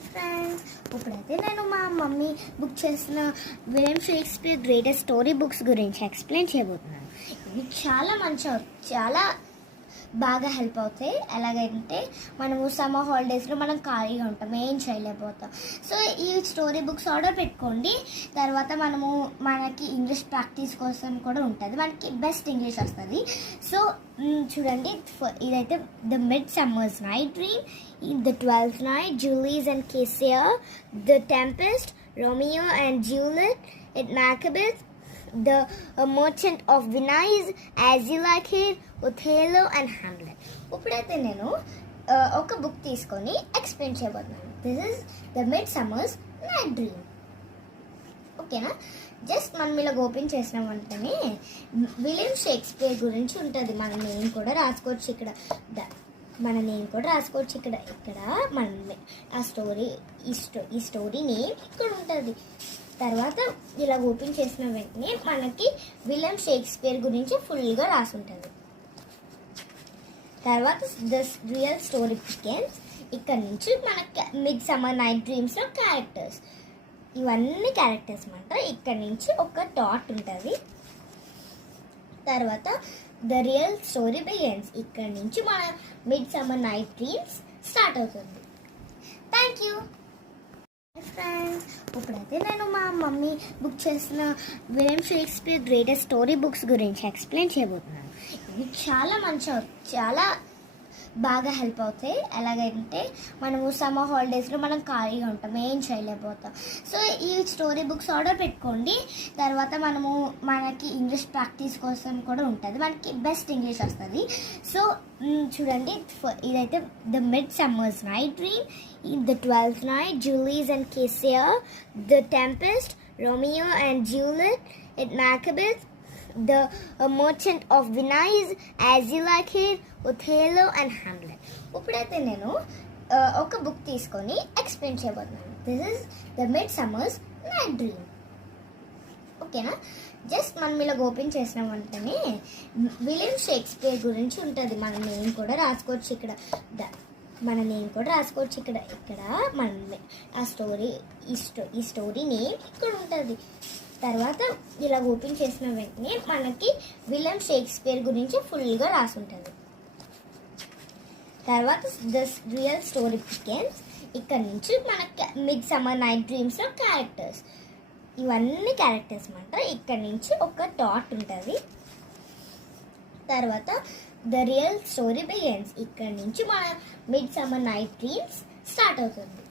Friends, ఇప్పుడైతే నేను మా మమ్మీ బుక్ చేసిన William Shakespeare greatest story books గురించి ఎక్స్ప్లెయిన్ చేయబోతున్నాను. ఇవి చాలా చాలా బాగా హెల్ప్ అవుతాయి. ఎలాగంటే మనము సమ్మర్ హాలిడేస్లో మనం ఖాళీగా ఉంటాం, ఏం చేయలేకపోతాం. సో ఈ స్టోరీ బుక్స్ ఆర్డర్ పెట్టుకోండి. తర్వాత మనకి ఇంగ్లీష్ ప్రాక్టీస్ కోసం కూడా ఉంటుంది, మనకి బెస్ట్ ఇంగ్లీష్ వస్తుంది. సో చూడండి, ఇదైతే the mid summers night dream, the 12th night, Julius and Caesar, the Tempest, Romeo and Juliet, at Macbeth, the Merchant of Venice, As You Like It, Othello and Hamlet. ఇప్పుడైతే నేను ఒక book తీసుకొని explain చేయబోతున్నాను. This is the mid summers night dream. ఓకేనా? Just మనం ఇలా open చేసిన వెంటనే విలియం షేక్స్పియర్ గురించి ఉంటుంది. మన నేమ్ కూడా రాసుకోవచ్చు ఇక్కడ. ఇక్కడ మనం ఆ స్టోరీ ఈ స్టోరీ నేమ్ ఇక్కడ ఉంటుంది. తర్వాత ఇలా ఓపెన్ చేసిన వెంటనే మనకి విలియం షేక్స్పియర్ గురించి ఫుల్గా రాసి ఉంటుంది. తర్వాత ద రియల్ స్టోరీ బిగిన్స్. ఇక్కడ నుంచి మనకి మిడ్ సమ్మర్ నైట్ డ్రీమ్స్లో క్యారెక్టర్స్, ఇవన్నీ క్యారెక్టర్స్ అన్నమాట. ఇక్కడ నుంచి ఒక డాట్ ఉంటుంది. తర్వాత ద రియల్ స్టోరీ బిగిన్స్. ఇక్కడ నుంచి మన mid summer night dreams start అవుతుంది. థ్యాంక్ యూ ఫ్రెండ్స్, ఇప్పుడైతే నేను మా మమ్మీ బుక్ చేసిన William Shakespeare greatest story books గురించి ఎక్స్ప్లెయిన్ చేయబోతున్నాను. ఇవి చాలా బాగా హెల్ప్ అవుతాయి. ఎలాగంటే మనము సమ్మర్ హాలిడేస్లో మనం ఖాళీగా ఉంటాం, ఏం చేయలేకపోతాం. సో ఈ స్టోరీ బుక్స్ ఆర్డర్ పెట్టుకోండి. తర్వాత మనకి ఇంగ్లీష్ ప్రాక్టీస్ కోసం కూడా ఉంటుంది, మనకి బెస్ట్ ఇంగ్లీష్ వస్తుంది. సో చూడండి, ఇదైతే the mid summers night dream, the 12th night, Julius and Caesar, the Tempest, Romeo and Juliet, at Macbeth, the Merchant of Venice, As You Like It, Othello and Hamlet. ఇప్పుడైతే నేను ఒక book తీసుకొని explain చేయబోతున్నాను. This is the mid summers night dream. ఓకేనా? Just మనం ఇలా open చేసిన వెంటనే విలియం షేక్స్పియర్ గురించి ఉంటుంది. మన నేమ్ కూడా రాసుకోవచ్చు ఇక్కడ. ఇక్కడ మన ఆ స్టోరీ ఈ స్టోరీ నేమ్ ఇక్కడ ఉంటుంది. తర్వాత ఇలా ఓపెన్ చేసిన వెంటనే మనకి విలియం షేక్స్పియర్ గురించి ఫుల్గా రాసి ఉంటుంది. తర్వాత ద రియల్ స్టోరీ బిగిన్స్. ఇక్కడ నుంచి మనకి మిడ్ సమ్మర్ నైట్ డ్రీమ్స్లో క్యారెక్టర్స్, ఇవన్నీ క్యారెక్టర్స్ అన్నమాట. ఇక్కడ నుంచి ఒక డాట్ ఉంటుంది. తర్వాత ద రియల్ స్టోరీ బిగిన్స్. ఇక్కడ నుంచి మన mid summer night dreams start అవుతుంది.